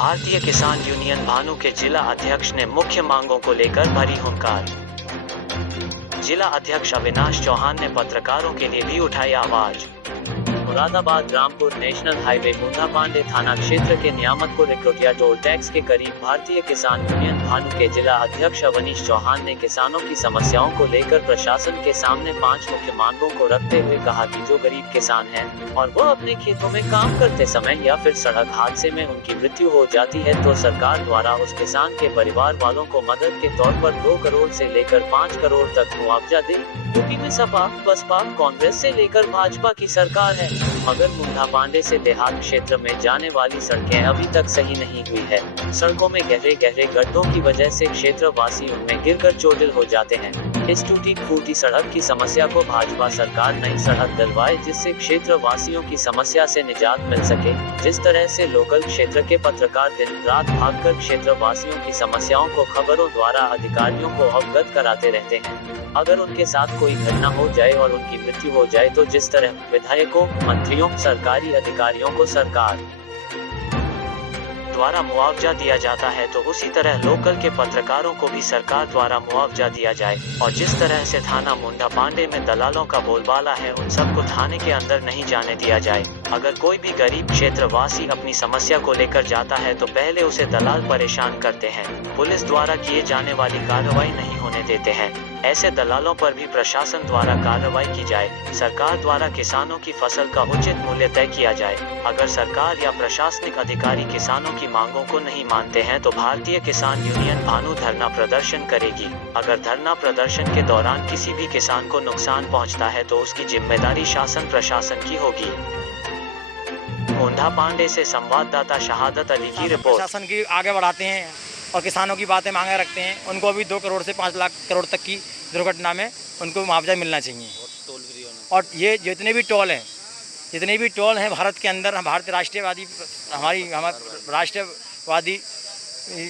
भारतीय किसान यूनियन भानु के जिला अध्यक्ष ने मुख्य मांगों को लेकर भरी हुंकार। जिला अध्यक्ष अविनाश चौहान ने पत्रकारों के लिए भी उठाई आवाज। मुरादाबाद रामपुर नेशनल हाईवे मुंडापांडे थाना क्षेत्र के नियामतपुर रिक्रोटिया टोल टैक्स के करीब भारतीय किसान यूनियन भानु के जिला अध्यक्ष अविनाश चौहान ने किसानों की समस्याओं को लेकर प्रशासन के सामने 5 मुख्य मांगों को रखते हुए कहा कि जो गरीब किसान हैं और वह अपने खेतों में काम करते समय या फिर सड़क हादसे में उनकी मृत्यु हो जाती है तो सरकार द्वारा उस किसान के परिवार वालों को मदद के तौर पर 2 करोड़ से लेकर 5 करोड़ तक मुआवजा दे। यूपी में सपा बसपा कांग्रेस से लेकर भाजपा की सरकार है, मगर मुंडापांडे से देहात क्षेत्र में जाने वाली सड़कें अभी तक सही नहीं हुई है। सड़कों में गहरे गहरे गड्ढों की वजह से क्षेत्र वासी उनमें गिरकर चोटिल हो जाते हैं। इस टूटी फूटी सड़क की समस्या को भाजपा सरकार नई सड़क डलवाए जिससे क्षेत्र वासियों की समस्या से निजात मिल सके। जिस तरह से लोकल क्षेत्र के पत्रकार दिन रात भागकर क्षेत्र वासियों की समस्याओं को खबरों द्वारा अधिकारियों को अवगत कराते रहते हैं। अगर उनके साथ कोई घटना हो जाए और उनकी मृत्यु हो जाए तो जिस तरह विधायकों, मंत्रियों, सरकारी अधिकारियों को सरकार द्वारा मुआवजा दिया जाता है तो उसी तरह लोकल के पत्रकारों को भी सरकार द्वारा मुआवजा दिया जाए। और जिस तरह से थाना मुंडापांडे में दलालों का बोलबाला है उन सबको थाने के अंदर नहीं जाने दिया जाए। अगर कोई भी गरीब क्षेत्रवासी अपनी समस्या को लेकर जाता है तो पहले उसे दलाल परेशान करते हैं, पुलिस द्वारा किए जाने वाली कार्रवाई नहीं होने देते हैं। ऐसे दलालों पर भी प्रशासन द्वारा कार्रवाई की जाए। सरकार द्वारा किसानों की फसल का उचित मूल्य तय किया जाए। अगर सरकार या प्रशासनिक अधिकारी किसानों की मांगों को नहीं मानते हैं तो भारतीय किसान यूनियन भानु धरना प्रदर्शन करेगी। अगर धरना प्रदर्शन के दौरान किसी भी किसान को नुकसान पहुंचता है तो उसकी जिम्मेदारी शासन प्रशासन की होगी। मुंडापांडे से संवाददाता शहादत अली की रिपोर्ट। प्रशासन की आगे बढ़ाते हैं और किसानों की बातें मांगे रखते हैं। उनको भी 2 करोड़ से 5 लाख करोड़ तक की दुर्घटना में उनको मुआवजा मिलना चाहिए। और ये जितने भी टोल हैं भारत के अंदर, हम भारतीय राष्ट्रीयवादी हमारे राष्ट्रवादी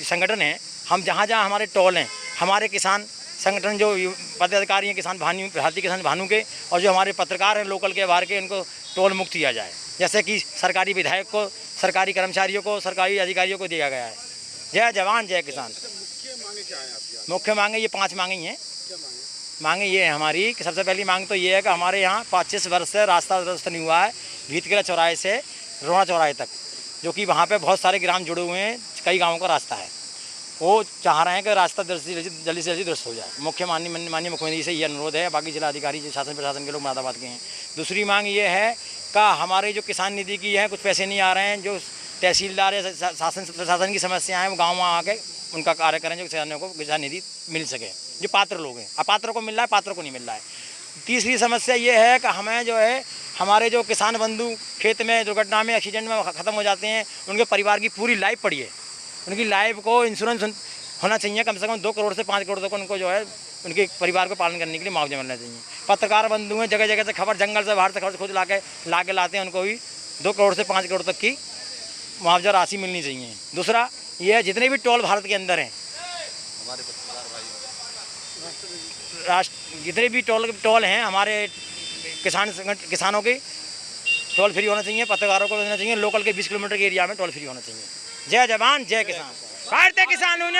संगठन हैं, हम जहाँ हमारे टोल हैं, हमारे किसान संगठन जो पदाधिकारी हैं भारतीय किसान भानु के और जो हमारे पत्रकार हैं लोकल के बाहर के, इनको टोल मुक्त किया जाए। जैसे कि सरकारी विधायक को, सरकारी कर्मचारियों को, सरकारी अधिकारियों को दिया गया है। जय जवान जय किसान। मुख्य मांगे ये 5 मांगे ही हैं। मांगे ये है हमारी कि सबसे पहली मांग तो ये है कि हमारे यहाँ 25 वर्ष से रास्ता दुरुस्त नहीं हुआ है भीतकिला चौराहे से रोना चौराहे तक, जो कि वहाँ पे बहुत सारे ग्राम जुड़े हुए हैं, कई गाँवों का रास्ता है। वो चाह रहे हैं कि रास्ता जल्दी से जल्दी दुरुस्त हो जाए। माननीय मुख्यमंत्री से ये अनुरोध है। बाकी जिला अधिकारी जो शासन प्रशासन के लोग मुरादाबाद के हैं। दूसरी मांग ये है कि हमारे जो किसान निधि की है कुछ पैसे नहीं आ रहे हैं, जो तहसीलदार या शासन प्रशासन की समस्याएं हैं वो गाँव में आके उनका कार्य करें, जो किसानों को किसान निधि मिल सके। जो पात्र लोग हैं, अपात्र को मिल रहा है, पात्र को नहीं मिल रहा है। तीसरी समस्या ये है कि हमें जो है हमारे जो किसान बंधु खेत में दुर्घटना में एक्सीडेंट में ख़त्म हो जाते हैं, उनके परिवार की पूरी लाइफ पड़ी है, उनकी लाइफ को इंश्योरेंस होना चाहिए। कम से कम 2 करोड़ से 5 करोड़ तक उनको जो है उनके परिवार को पालन करने के लिए मुआवजा मिलना चाहिए। पत्रकार बंधु हैं, जगह जगह से खबर जंगल से बाहर से खबर खुद ला के लाते हैं, उनको भी 2 करोड़ से 5 करोड़ तक की मुआवजा राशि मिलनी चाहिए। दूसरा ये है जितने भी टोल भारत के अंदर हैं, हमारे पत्रकार भाई जितने भी टोल हैं हमारे किसानों के टोल फ्री होना चाहिए, पत्रकारों को देना चाहिए। लोकल के 20 किलोमीटर के एरिया में टोल फ्री होना चाहिए। जय जवान जय किसान। भारतीय किसान यूनियन